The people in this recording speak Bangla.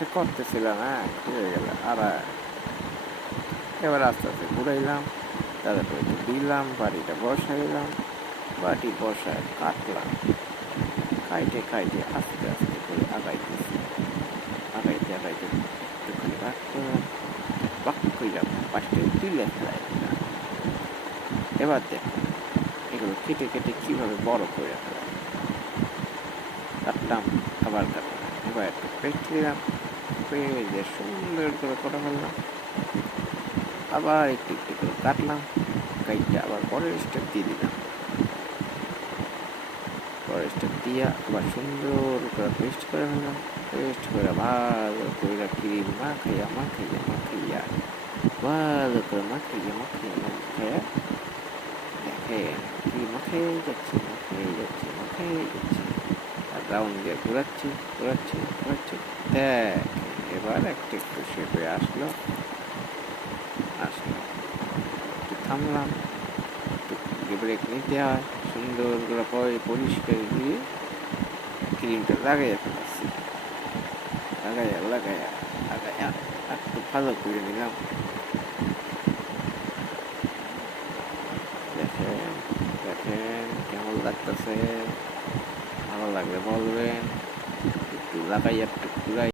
কাজটা করতেছিলাম, হ্যাঁ কি হয়ে গেল। আর এবার আস্তে আস্তে ঘুরাইলাম, তারপরে একটু দিলাম, বাড়িটা বসাইলাম, বাটি বসায় কাটলাম, খাইতে খাইতে আস্তে আস্তে করে আগাইতেছি, আগাইতে আগাইতে একটুখানি রাখলাম, বাক কইলাম পাশে তুলে ফেলাই দিলাম। এবার দেখুন এগুলো কেটে কেটে কীভাবে বড় করে ফেলাম। কাটলাম, আবার কাটলাম, এবার একটু পেস্ট দিলাম, পেঁয়াজে সুন্দর করে করে ফেললাম, আবার একটু একটু করে কাটলাম, কাইটটা আবার পরের স্টেপ দিয়ে দিলাম, পরের স্টেপ দিয়ে আবার সুন্দর করে পেস্ট করে ফেললাম, পেস্ট করে ভালো করে ক্রিম মাখাইয়া মাখাইয়া মাখাইয়া ভালো করে মাখাইয়া মাখাইয়া মাখাইয়া দেখেন কি মাখাই যাচ্ছে মাখাই যাচ্ছে মাখাই যাচ্ছে, আর রাউন্ড দিয়ে ঘোরাচ্ছি ঘোরাচ্ছি ঘোরাচ্ছি। দেখ এবার একটু একটু শেপে আসলো, আসলো একটু থামলাম, একটু ব্রেক নিতে হয়, সুন্দর করে পরিষ্কার দিয়ে ক্রিমটা লাগাইয়া ফেলাচ্ছি, লাগাইয়া লাগাইয়া লাগাইয়া একটু ভালো করে নিলাম। দেখেন দেখেন কেমন লাগতেছে, ভালো লাগলে বলবেন, একটু লাগাইয়া একটু ঘুরাই।